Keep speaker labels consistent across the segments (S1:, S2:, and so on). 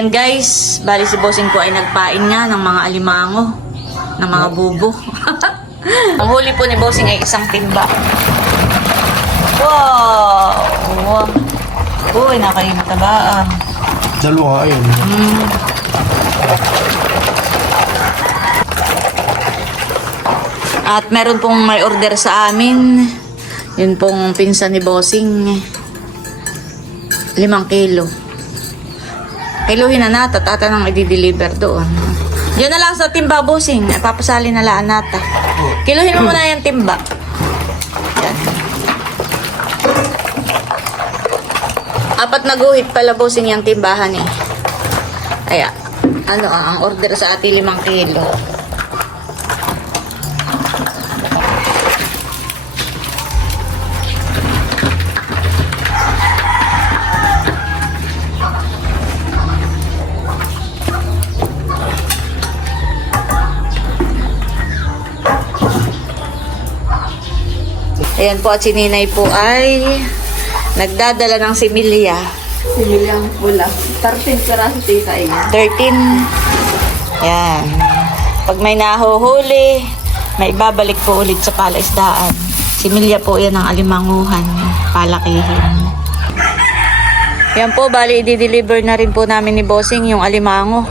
S1: Ayan guys, bali si Bossing po ay nagpain nga ng mga alimango, ng mga bubo. Ang huli po ni Bossing ay isang timba. Wow! wow. Uy, nakaimatabaan.
S2: Dalawa, ayun.
S1: At meron pong may order sa amin. Yun pong pinsan ni Bossing. Limang kilo. Kiluhin na nata at ata nang i-deliver doon. Diyan na lang sa timba, Bossing. Papasali na laan nata. Kiluhin mo muna yung timba. Yan. Apat na guhit pala, Bossing, yung timbahan eh. Kaya, ano, ang order sa ati limang kilo. Ayan po at si Ninay po ay nagdadala ng similya.
S3: Sinilang pula. 13 peraso tita iya.
S1: 13. Yan. Pag may nahuhuli, may babalik po ulit sa palaisdaan. Similya po yan ng alimanguhan, palakihin. Yan po, bali i-deliver na rin po namin ni Bossing yung alimango.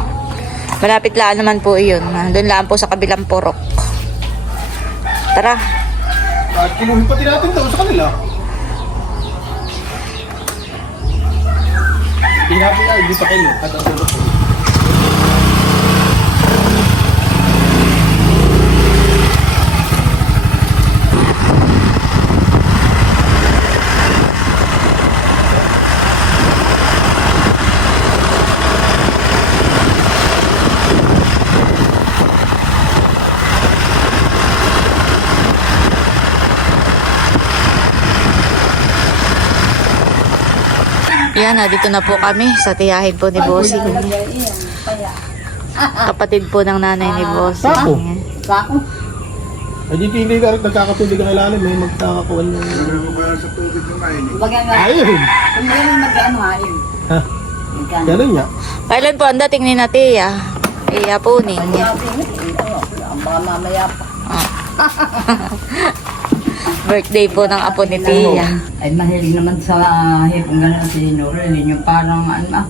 S1: Malapit laan naman po iyon. Doon laan po sa kabilang purok. Tara.
S2: At kinuhin pati natin to sa kanila. Hindi natin ay, hindi pa kayo. At ang ko.
S1: Yan, na dito na po kami sa tiyahin po ni Bossing. Kapatid po ng nanay ni Bossing.
S2: Sako.
S3: Sako.
S2: Ay, dito hindi ka rin nagkakatubig ang ilalim. May magkakakuha ng... Ayun!
S3: Kung ganun mag-ano ha yun.
S2: Ha?
S3: Magkano?
S2: Ganun niya.
S1: Kailan po ang dating ni Natia? Iya po ni.
S3: Ang baka mamaya pa.
S1: Birthday po ng apo ni Tia.
S3: Ay mahilig naman sa hipong gano'n si Nurel. Yun yung parang ano ah.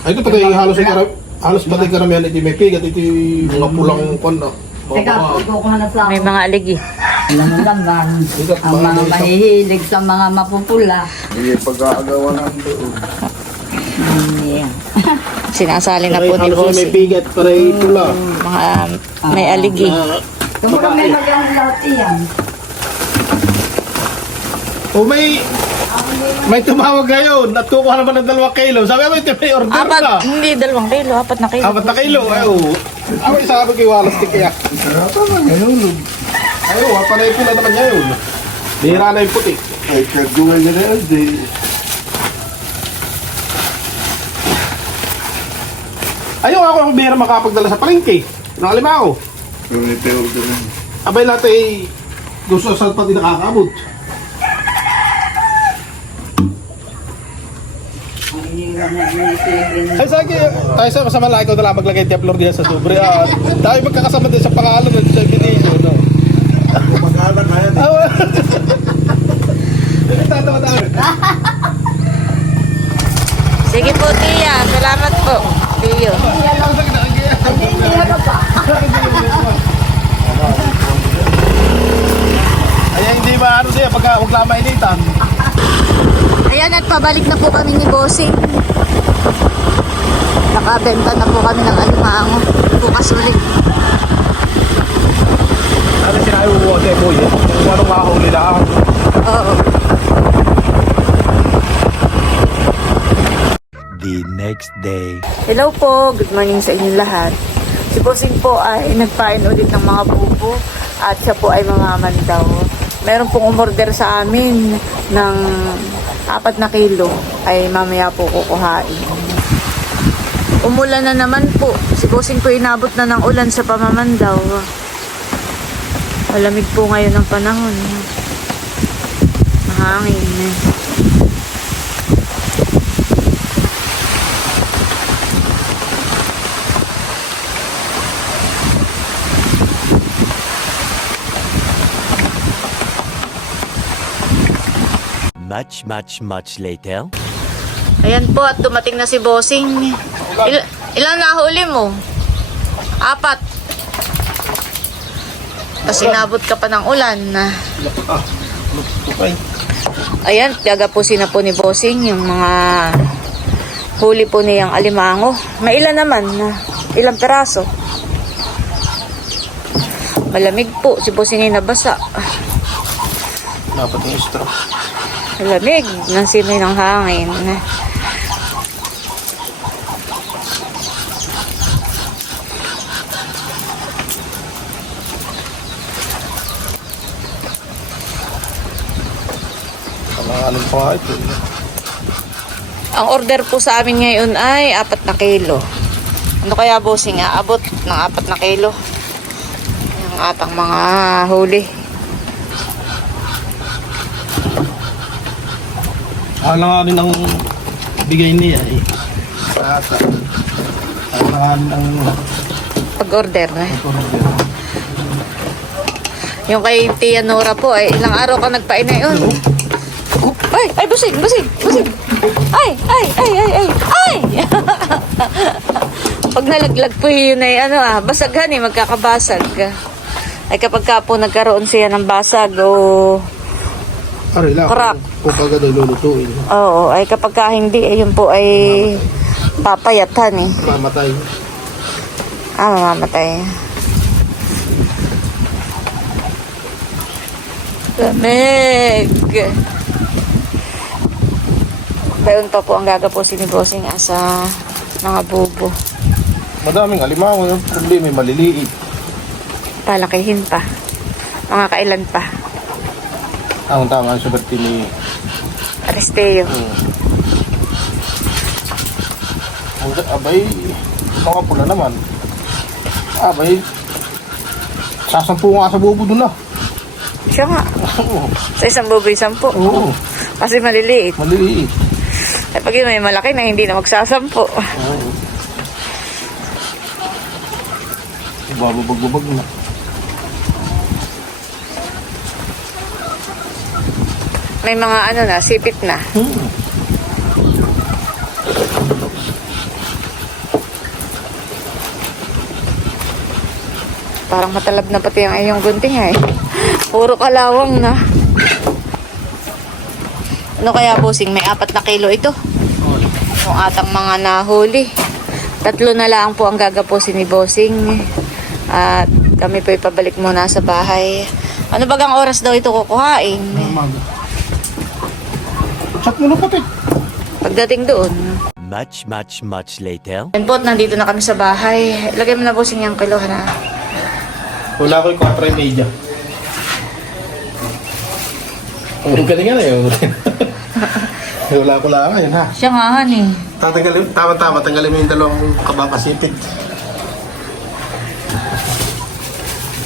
S2: Ay, ito pati halos ay karam... Halos batay karamihan ito may pigat. Ito yung mga pulang kon na.
S3: Teka, kukuha na sa
S1: May mga aligi.
S3: alam mo lang ba, ang mga mahihilig sa mga mapupula.
S4: Hindi pag-aagawa ng doon.
S1: Sinasali na po ni
S2: ay may pigat para pula.
S1: Mga may aligi.
S2: Na,
S3: Kung kami mag-ano lahat iyan.
S2: O may... May tumawag ngayon at kukuha naman ng dalawang kilo. Sabi mo, ito may order na.
S1: Apat, hindi, dalawang kilo. Apat na kilo.
S2: Apat na kilo. Ay, oo. Ako sabi kay Wallace tik kaya.
S4: Sarap naman ngayon.
S2: Ay, oo. Panay pula naman niya yun. Bihira na yung puti.
S4: Ay, kaguwa niya na yun. Di,
S2: Ayaw ako ang bihira makapagdala sa palengke. Nakalima ako.
S4: pero may pero doon.
S2: Abay lahat gusto sa pati nakakabot. Ay, sa akin, tayo sa kasama lang ikaw na lang maglagay tiap flor diyan sa sobre. At tayo magkakasama din sa pangalan at sa binilo, no?
S4: Kumakalan na yan.
S2: Awa. Hindi tatawa tayo.
S1: Sige po, Tia. Salamat po. Tiyo.
S2: Ay, hindi ba ano siya pagka huwag lang mainitan.
S1: Ayan at pabalik na po kami ni Bossing. Nakabenta na po kami ng alimango. Bukas ulit.
S2: Ano sinabi mo sa boy? Kung anong makahuli na
S1: Oo.
S5: the next day.
S1: Hello po. Good morning sa inyong lahat. Si Bossing po ay nagpain ulit ng mga bubo at siya po ay mamaman daw. Meron pong umorder sa amin ng apat na kilo ay mamaya po kukuhain. Umulan na naman po. Si Bossing inabot na ng ulan sa pamamandaw. Malamig po ngayon ang panahon. Mahangin. eh.
S5: Much, much, much later.
S1: Ayan po, at dumating na si Bossing. Il- ilan nahuli mo? Apat. Tapos inabot ka pa ng ulan. Ayan, gagapusin na po ni Bossing yung mga huli po niyang alimango. May ilan naman? Ilang peraso? Malamig po. Si Bossing ay nabasa.
S2: Dapat yung straw.
S1: Malamig. Nang simoy ng hangin.
S2: Kalangalan pa nga ito.
S1: Ang order po sa amin ngayon ay apat na kilo. Ano kaya bossing? Abot ng apat na kilo. Yung atang mga huli.
S2: Kalangalan ang bigay niya eh. Ata. Kalangalan ang
S1: Pag-order na. Yung kay Tia Nora po, ay ilang araw ka nagpainay yun. Ay, ay, busig, busig, busig. Ay, ay, ay, ay, ay, ay! Pag nalaglag po yun ay ano ah, basaghan eh, magkakabasag. Ay kapag ka po nagkaroon siya ng basag o
S2: Aray lang.
S1: Crack.
S2: Kung kagad ay lulutuin.
S1: Oo, ay kapag ka hindi, ay yun po ay papayatan eh.
S2: Mamatay.
S1: Ah, mamamatay. Lamig! Bayon pa po ang gagapusin ni Bossing ah, sa mga bubo.
S2: Madaming alimango yung problema maliliit.
S1: Palakihin pa. Mga kailan pa.
S2: Ang tama ang sagot ni
S1: Aristeo.
S2: Hmm. Abay, mga pula naman. Abay, sasampu nga sa bubo doon ah.
S1: Siya nga. Sa isang bubo, isang po.
S2: oo,
S1: Kasi maliliit.
S2: maliliit.
S1: Ay pag yun may malaki na hindi na magsasampo.
S2: Oo. Bababag-babag na.
S1: May mga ano na, sipit na.
S2: Hmm.
S1: Parang matalab na pati ang iyong gunting ay. Puro kalawang na. Ano kaya bossing? May apat na kilo ito. Yung atang mga nahuli. Tatlo na lang po ang gagapusin ni bossing. At kami po ipabalik muna sa bahay. Ano bagang oras daw ito kukuhain?
S2: Naman. Chat mo na.
S1: Pagdating doon.
S5: Much, much, much later.
S1: Yan po, nandito na kami sa bahay. Lagay mo na bossing yung kilo na.
S2: Wala ko yung 4 media. Ang galing nga na yun. Wala ko lang ngayon ha.
S1: Siya nga han eh.
S2: Tatanggalin, tama-tama, tanggalin mo yung dalawang kabapasipit.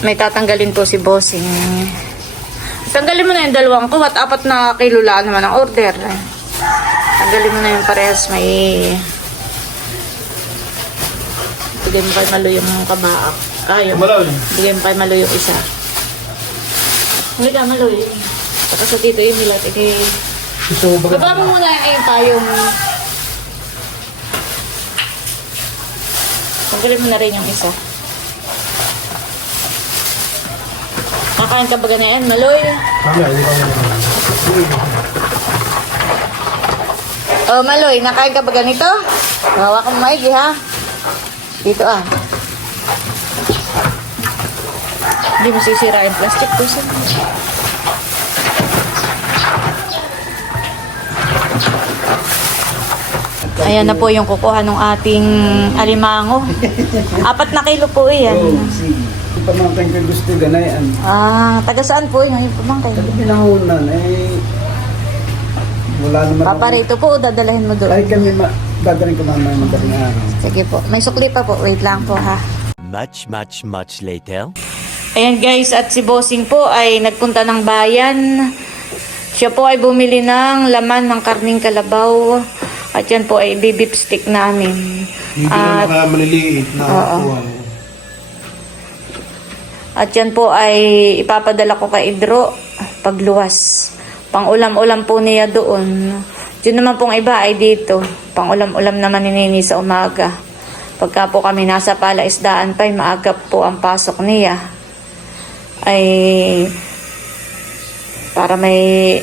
S1: May tatanggalin po si Bossing. Tanggalin mo na yung dalawang ko at apat na kilo lang naman ang order. Tanggalin mo na yung parehas may... Bigay mo kay Malo yung kabaak. Ay, yung...
S2: Malaw.
S1: Bigay mo kay Malo yung isa. Hindi ka Malo yun. Saka sa dito yung nila. Iti...
S2: Gusto mo ba
S1: Baba mo muna yung payong... Tanggalin mo na rin yung isa. Kakain ka ba ganyan, Maloy? Oh, Maloy, nakain ka ba ganito? Hawa ka maigi, ha? Dito, ah. Hindi mo sisira yung plastic ko. Saan? Ayan na po yung kukuha ng ating alimango. Apat na kilo po yan.
S6: Pamangkin ko gusto ganayan.
S1: Ah, taga saan po yun? Yung pamangkin.
S6: Sabi pinahunan, eh, wala naman.
S1: Paparito po o dadalahin mo doon?
S6: Kahit kami, ma dadaling ko mamaya madaling araw.
S1: Sige po. May sukli pa po. Wait lang po ha.
S5: Much, much, much later.
S1: Ayan guys, at si Bossing po ay nagpunta ng bayan. Siya po ay bumili ng laman ng karning kalabaw. At yan po ay beef stick namin.
S2: Hindi
S1: At,
S2: na mga maliliit na
S1: Oo.
S2: kuha.
S1: At yan po ay ipapadala ko kay Idro pagluwas. Pang ulam-ulam po niya doon. Yun naman pong iba ay dito. Pang ulam-ulam naman ni Nini sa umaga. Pagka po kami nasa palaisdaan pa, maaga po ang pasok niya. Ay para may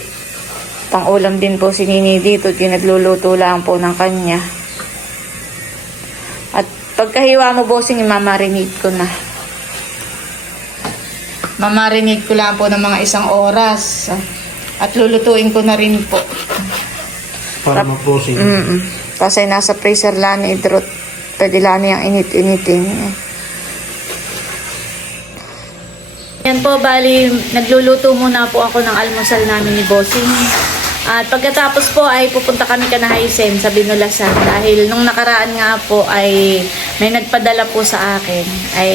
S1: pang ulam din po si Nini dito. Tinagluluto lang po ng kanya. At pagkahiwa mo bossing, imamarinate ko na. Mamarinate ko lang po ng mga isang oras. At lulutuin ko na rin po.
S2: Para ma-process.
S1: Mm Kasi nasa freezer lang ni Idrot. Pwede lang niyang init-initin. Yan po, bali, nagluluto muna po ako ng almusal namin ni Bossing. At pagkatapos po ay pupunta kami ka na Hisense sa Binulasan dahil nung nakaraan nga po ay may nagpadala po sa akin ay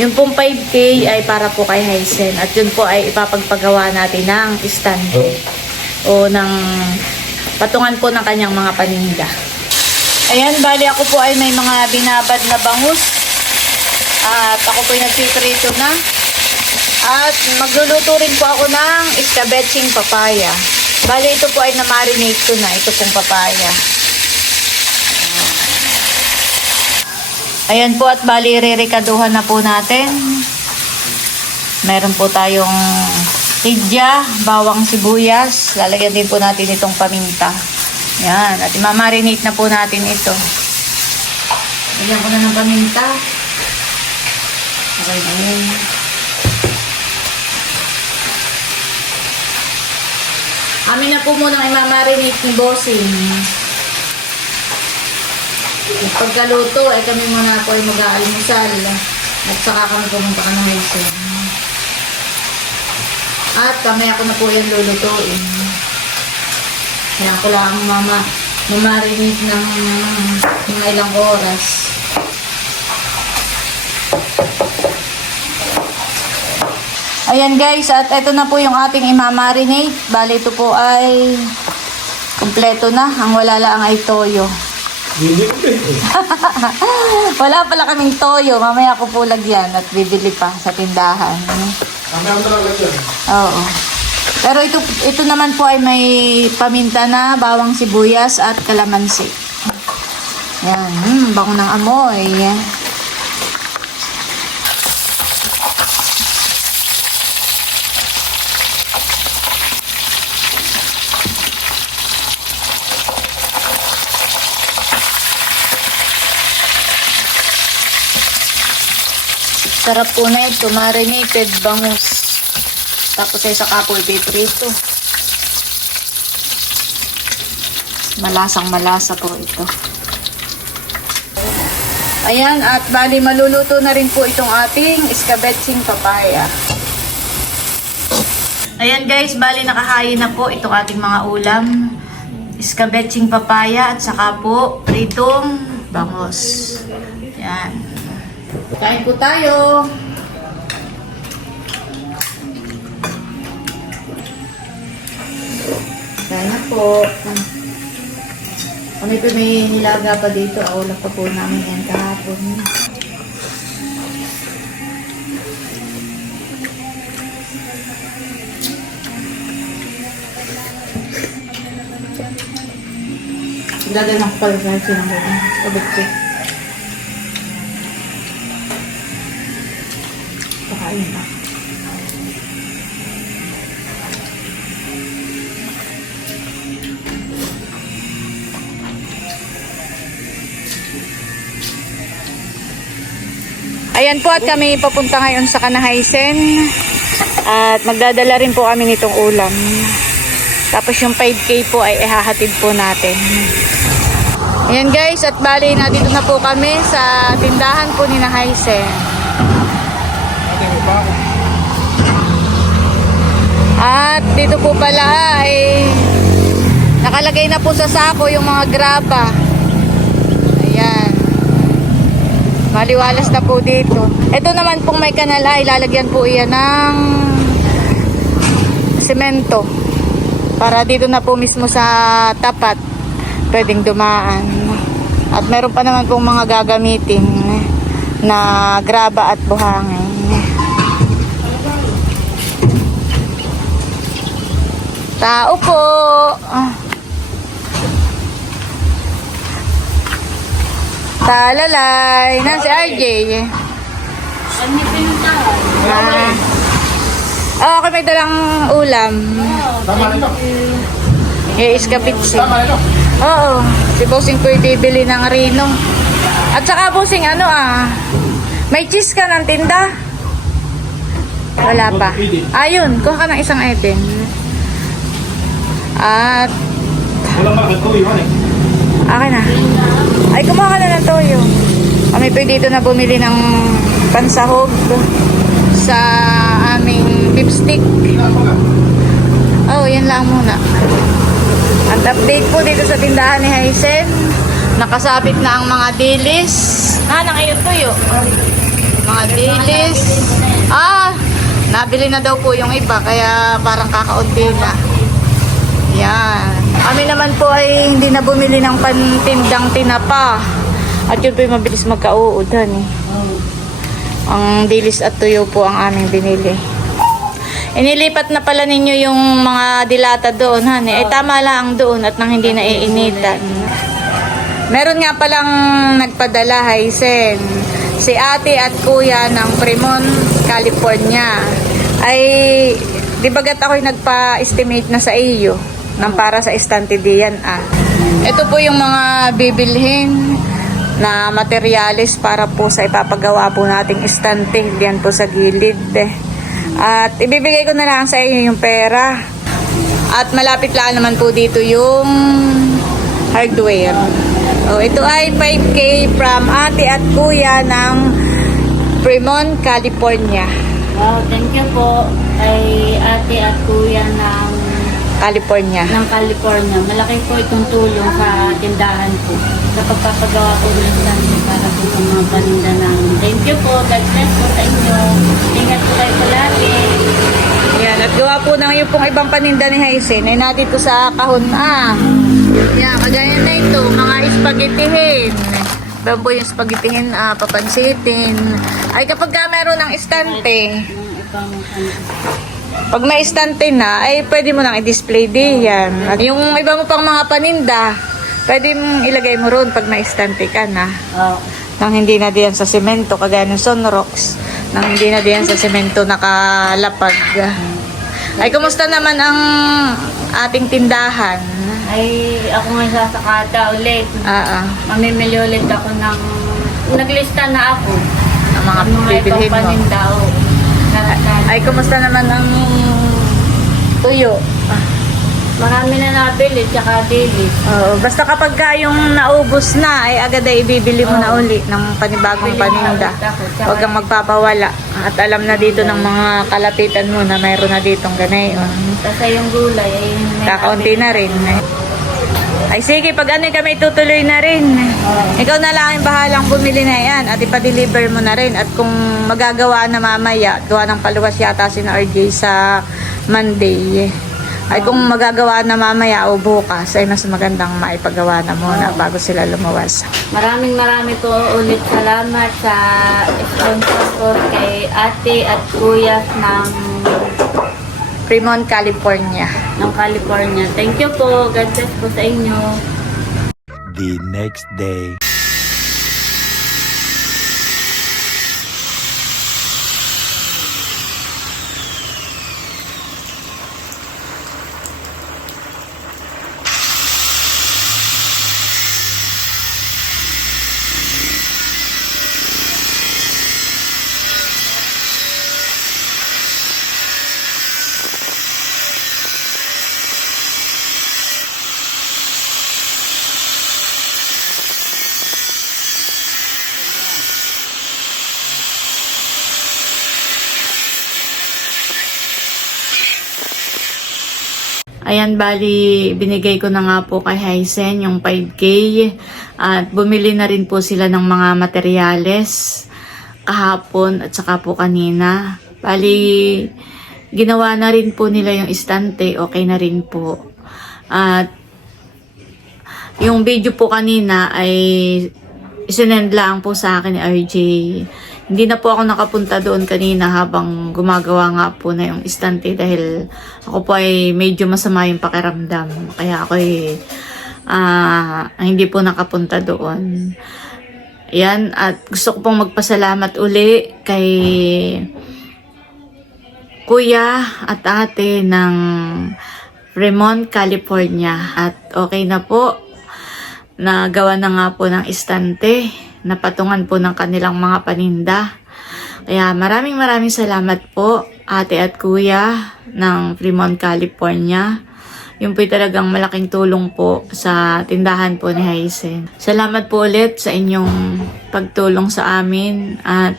S1: yung pong 5K ay para po kay Hisense at yun po ay ipapagpagawa natin ng stand po o ng patungan po ng kanyang mga paninda. Ayan, bali ako po ay may mga binabad na bangus at ako po ay nagpiprito na at magluluto rin po ako ng escabeching papaya. Bali, ito po ay na-marinate ko na. Ito pong papaya. Ayan po at bali, re-recaduhan na po natin. Meron po tayong hidya, bawang sibuyas. Lalagyan din po natin itong paminta. Yan. At imamarinate na po natin ito. Lagyan ko na ng paminta. Okay na yun. Amin na po munang imamarinate ni Bossing. Yung Pagkaluto, ay kami muna po ay mag-aalmusal. At saka kami pumunta ka ng Wilson. At kami ako na po yung lulutuin. Kaya ko lang mama mamarinate ng mga ilang oras. Ayan guys, at ito na po yung ating imamarinate. Bali ito po ay kompleto na. Ang wala lang ay toyo. wala pala kaming toyo. Mamaya ko po lagyan at bibili pa sa tindahan. Oo. Pero ito, ito naman po ay may paminta na, bawang sibuyas at kalamansi. Yan, hmm, bango ng amoy. Sarap po na ito, marinated bangus. Tapos ay saka po ipiprito. Malasang malasa po ito. Ayan, at bali maluluto na rin po itong ating iskabetsing papaya. Ayan guys, bali nakahayin na po itong ating mga ulam. Iskabetsing papaya at saka po pritong bangus. Ayan. Kain po tayo. Kain na po. Kami po may nilaga pa dito. Aulak pa po namin yan kahapon. Ilagay ng pala sa sinang ganyan. Sabot na. Ayan po at kami papunta ngayon sa Kanahaysen. At magdadala rin po kami nitong ulam. Tapos yung 5K po ay ihahatid po natin. Ayan guys, at bali na dito na po kami sa tindahan po ni Nahaysen. At dito po pala ay nakalagay na po sa sako yung mga graba. Ayan. Maliwalas na po dito. Ito naman pong may kanal ay lalagyan po iyan ng semento. Para dito na po mismo sa tapat pwedeng dumaan. At meron pa naman pong mga gagamitin na graba at buhangin. Tao po. Talalay. Nang si RJ. Ah. Oh, okay, may dalang ulam. Eh,
S2: na ito.
S1: Oo. Si Bossing po yung bibili ng Rino. At saka Bossing, ano ah, may cheese ka ng tinda? Wala pa. Ayun, kuha ka ng isang Eden. At,
S2: Walang bakit ko yun eh.
S1: akin na. Ay, kumuha ka na ng toyo. Kami po dito na bumili ng pansahog sa aming beef stick. Oh, yan lang muna. At update po dito sa tindahan ni Haisen. Nakasabit na ang mga dilis. Ah, nakayon tuyo. Mga dilis. Ah, nabili na daw po yung iba kaya parang kakaunti na. Yan. Kami naman po ay hindi na bumili ng pantindang tinapa. At yun po yung mabilis magkauudan eh. Ang dilis at tuyo po ang aming binili. Inilipat na pala ninyo yung mga dilata doon, honey. Ay tama lang doon at nang hindi na iinitan. Meron nga palang nagpadala, Haisen. Si ate at kuya ng Fremont, California. Ay, di bagat ako'y nagpa-estimate na sa iyo ng para sa estante diyan ah. Ito po yung mga bibilhin na materyales para po sa ipapagawa po nating estante diyan po sa gilid. At ibibigay ko na lang sa inyo yung pera. At malapit lang naman po dito yung hardware. Oh, ito ay 5K from ate at kuya ng Fremont, California.
S3: Wow, thank you po kay ate at kuya ng,
S1: California.
S3: ng California. Malaki po itong tulong sa tindahan po. Sa pagpapagawa po ng stand para po sa mga paninda namin. Thank you po. God bless po sa inyo. Ingat po kayo palagi.
S1: Yan, at gawa po ng yung pong ibang paninda ni Haisen ay nandito sa kahon ah. Yan, kagaya na ito, mga spaghettihin. Ba po yung spaghettihin, ah, papansitin. Ay kapag ka meron ng estante,
S3: Yung ibang
S1: pag may estante na, ay pwede mo nang i-display di yan. At yung iba mo pang mga paninda, pwede mong ilagay mo roon pag may estante ka na.
S3: oh,
S1: Nang hindi na diyan sa semento, kagaya ng Sunrocks. Nang hindi na diyan sa semento nakalapag. Ay, kumusta naman ang ating tindahan?
S3: ay ako ngayon sasakata ulit.
S1: Ah, ah,
S3: Mamimili ulit ako ng... Naglista na ako.
S1: ang mga
S3: Ang mga
S1: bibilhin
S3: ibang
S1: mo.
S3: paninda. oh. Lahat-lahat.
S1: Ay, kumusta naman ang tuyo?
S3: Marami na nabili, tsaka dilis.
S1: Oo, basta kapag ka yung naubos na, ay agad ay ibibili mo na uli ng panibagong
S3: Bili na
S1: paninda.
S3: ulit ako, tsaka-
S1: Huwag kang magpapawala. At alam na dito ng mga kalapitan mo na mayroon na ditong ganayon.
S3: Kasi yung gulay ay may
S1: Kakaunti na rin. Ay sige, pag ano kami tutuloy na rin. Ikaw na lang ang bahalang bumili na yan at ipa-deliver mo na rin. At kung magagawa na mamaya, gawa ng paluwas yata si na RJ sa Monday. Ay kung magagawa na mamaya o bukas, ay mas magandang maipagawa na muna bago sila lumuwas.
S3: Maraming marami po ulit salamat sa sponsor kay ate at kuya ng,
S1: Fremont, California.
S3: ng California. Thank you po. God bless po sa inyo.
S5: The next day.
S1: Ayan, bali, binigay ko na nga po kay Hysen yung 5K. At bumili na rin po sila ng mga materyales kahapon at saka po kanina. Bali, ginawa na rin po nila yung istante. Okay na rin po. At yung video po kanina ay isinend lang po sa akin ni RJ. Hindi na po ako nakapunta doon kanina habang gumagawa nga po na yung istante dahil ako po ay medyo masama yung pakiramdam. Kaya ako ay ah, hindi po nakapunta doon. Yan, at gusto ko pong magpasalamat uli kay kuya at ate ng Fremont, California. At okay na po. Nagawa na nga po ng istante. Napatungan po ng kanilang mga paninda. Kaya maraming maraming salamat po ate at kuya ng Fremont, California. Yung po'y talagang malaking tulong po sa tindahan po ni Haisen. Salamat po ulit sa inyong pagtulong sa amin at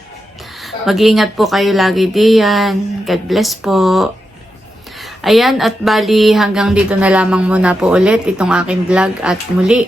S1: mag-iingat po kayo lagi diyan. God bless po. Ayan, at bali hanggang dito na lamang muna po ulit itong aking vlog at muli.